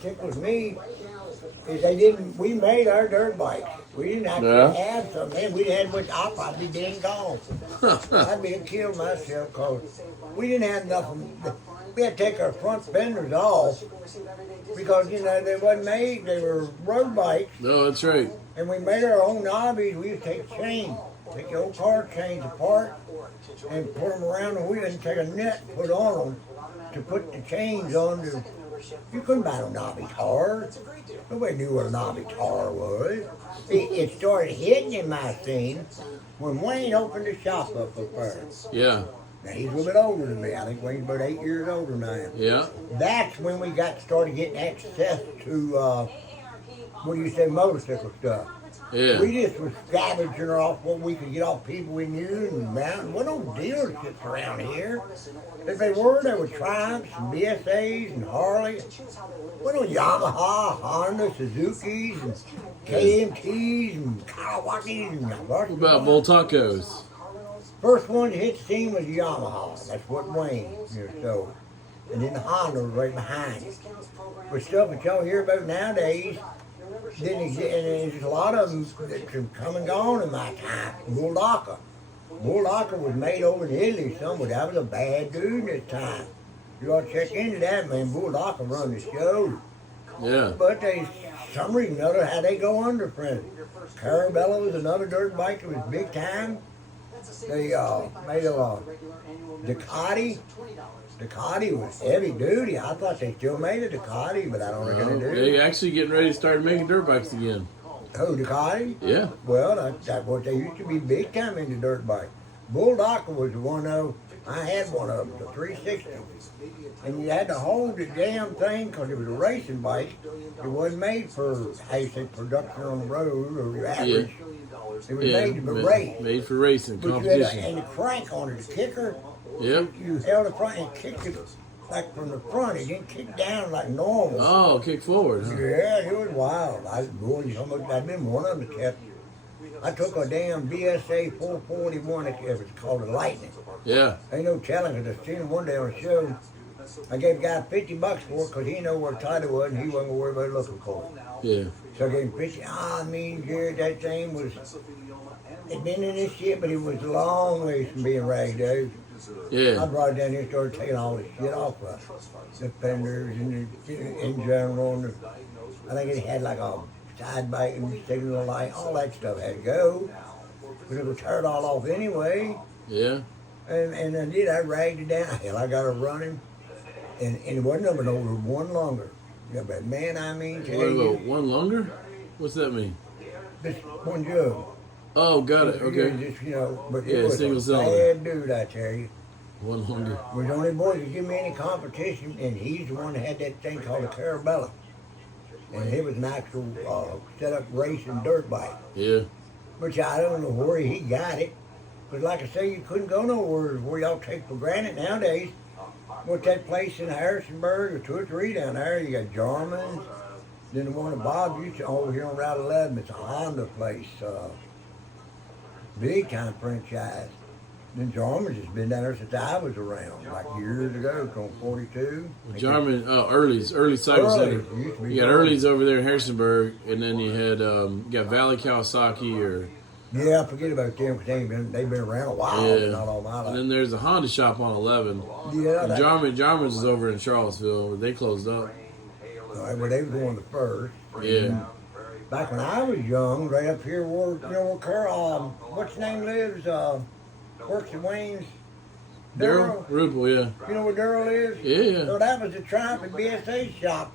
stick with me is they didn't. We made our dirt bikes. We didn't actually have some. Man, we had which I'll probably be dead and gone. I'd be killed myself because we didn't have nothing. We had to take our front fenders off because they wasn't made. They were road bikes. No, that's right. And we made our own knobbies. We used to take chains, take the old car chains apart and put them around the wheel and take a net and put on them to put the chains on. You couldn't buy a knobby tar. Nobody knew what a knobby tar was. It started hitting in my scene when Wayne opened the shop up there. Yeah. Now he's a little bit older than me. I think Wayne's about 8 years older than I am. Yeah. That's when we started getting access to motorcycle stuff. Yeah. We just was scavenging off what we could get off people we knew and mountain. What no dealerships around here. If they were Triumphs and BSAs and Harleys. What no Yamaha, Honda, Suzuki's and KMT's and Kawasaki's and What about Voltacos? First one to hit the scene was Yamaha. That's what Wayne sold. And then the Honda was right behind it. But stuff that y'all hear about nowadays didn't exist. And there's a lot of them that have come and gone in my time. Bulldaka. Bulldaka was made over in Italy somewhere. That was a bad dude at the time. You ought to check into that, man. Bulldaka run the show. Yeah. But some reason or another, how they go under, friend. Carabella was another dirt bike that was big time. They made a Ducati. Ducati was heavy duty. I thought they still made a Ducati, but I don't reckon they do. They're actually getting ready to start making dirt bikes again. Oh, Ducati? Yeah. Well, that's what they used to be big time into dirt bike. Bulldaka was the one though. I had one of them, the 360. And you had to hold the damn thing because it was a racing bike. It wasn't made for, how you say, production on the road or your average. Yeah. It was made to be raced. Made for racing, But competition. you had the crank on it, the kicker. Yep. You held the front and kicked it like from the front. It didn't kick down like normal. Oh, kick forward, huh? Yeah, it was wild. I've been one of them that kept. I took a damn BSA 441, it was called a Lightning. Yeah. Ain't no telling, because I seen it one day on a show. I gave the guy $50 for it because he knew where tight it was and he wasn't going to worry about looking for it. Yeah. So I gave him 50. Jared, that thing was, it'd been in this shit, but it was a long ways from being ragged out. Yeah. I brought it down here and started taking all this shit off the fenders and in general. And I think it had like a side bite and signal light, all that stuff had to go. But it was turned all off anyway. Yeah. And I did, I ragged it down. Hell, I got it running. And it wasn't numbered over one longer. Yeah, but man, I mean, What about one longer? What's that mean? this one jug. Oh, got it. Okay. Just, but Yeah, it was single a cylinder. bad dude, I tell you. One longer. Was the only boy that give me any competition, and he's the one that had that thing called a Carabella. And it was an actual set-up racing dirt bike. Yeah. Which I don't know where he got it. But like I say, you couldn't go nowhere where y'all take for granted nowadays. What's that place in Harrisonburg, or 2 or 3 down there? You got Jarman's. Then the one that Bob used to over here on Route 11, it's a Honda place. Big time franchise. Then Jarman's has been down there since I was around, like years ago, from 42. Jarman, early cycle center. You got Early's over there in Harrisonburg, and then you had you got Valley Kawasaki, or Yeah, I forget about them because they've been around a while, not all my and life. then there's a Honda shop on 11. Yeah, And Jarman's is over in Charlottesville. They closed up. well, they was one of the first. Yeah. Back when I was young, right up here where Carl, what's his name lives, works at Wayne's. Daryl Rupel, yeah. You know where Daryl is? Yeah. So that was the Triumph and BSA shop.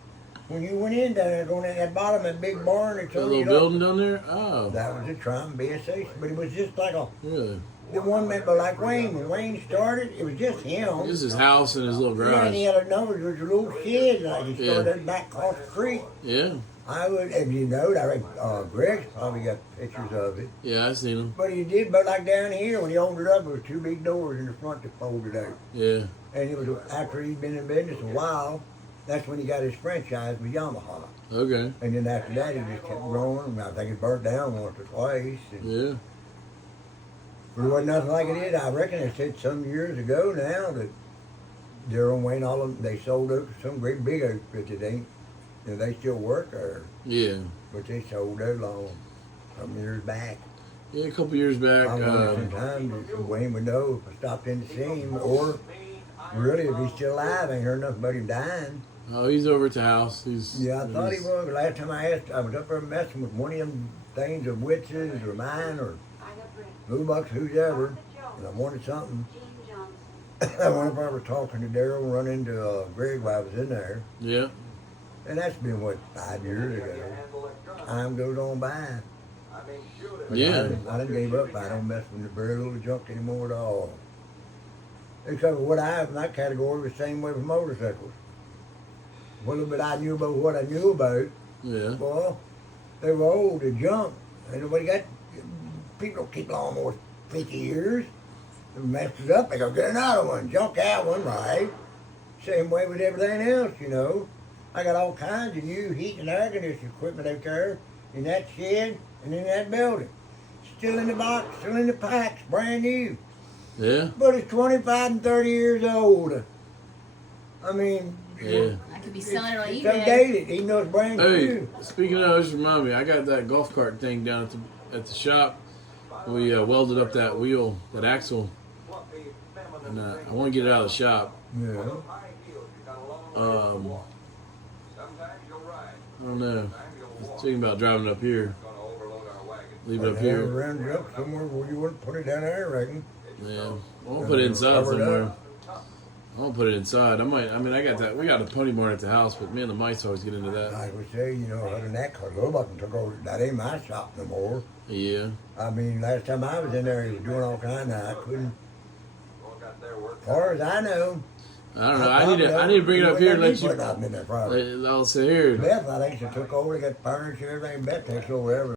When you went in down there, going in that bottom of that big barn, it's That only little building down there? Oh. That was the Triumph BSA, but it was just like Really? the one that, but like Wayne, when Wayne started, it was just him. This is his house and his little Yeah, and he garage. had a number, there was a little shed, and he started back across the creek. Yeah. I would, if you know, I reckon Greg's probably got pictures of it. Yeah, I seen him. But he did, but like down here, when he opened it up, there was 2 big doors in the front that folded out. Yeah. And it was after he'd been in business a while, that's when he got his franchise with Yamaha. Okay. And then after that, he just kept growing. I think it burnt down once or twice. And Yeah. There wasn't nothing like it is. I reckon they said some years ago now that Daryl and Wayne, all of them, they sold up to some great big outfit that ain't And they still work there, Yeah. but they sold there long, some years back. Yeah, a couple years back. I wonder sometimes if Wayne would know if I stopped in to see him, or really if he's still alive. I ain't heard nothing about him dying. Oh, he's over at the house. Yeah, I thought he was. Last time I asked, I was up there messing with one of them things of witches or mine or Blue Bucks, who's ever, and I wanted something. I went up there, I was talking to Daryl and run into Greg while I was in there. Yeah. And that's been, what, 5 years ago. Time goes on by. But Yeah. I done gave up. I don't mess with the very little junk anymore at all. Except for what I have in that category was the same way with motorcycles. What little bit I knew about what I knew about, Yeah. well, they were old, they jumped. Ain't nobody got, people don't keep lawnmowers 50 years. They messes up, they go get another one, junk that one, right? Same way with everything else, you know. I got all kinds of new heat and air conditioning equipment out there in that shed and in that building. Still in the box, still in the packs, brand new. Yeah. But it's 25 and 30 years old. I mean, Yeah. I could be selling it on it's eBay. outdated, even though it's brand Hey, new. speaking of, this remind me, I got that golf cart thing down at the shop. We welded up that wheel, that axle, and I want to get it out of the shop. Yeah. I don't know. Just thinking about driving up here. Leave it up Have here. around you up somewhere where you wouldn't put it down there, I reckon. Yeah. I won't put it inside Covered somewhere. up. I won't put it inside. I got that. We got a pony barn at the house, but me and the mice always get into that. I would say, you know, other than that, because Roebuck took over, that ain't my shop no more. Yeah. I mean, last time I was in there, he was doing all kinds of, I couldn't, as far as I know. I don't know. I need to bring it up here and let you. In there, probably. I'll say here. Beth, I think she took over, they got furniture, everything. Beth takes over everything.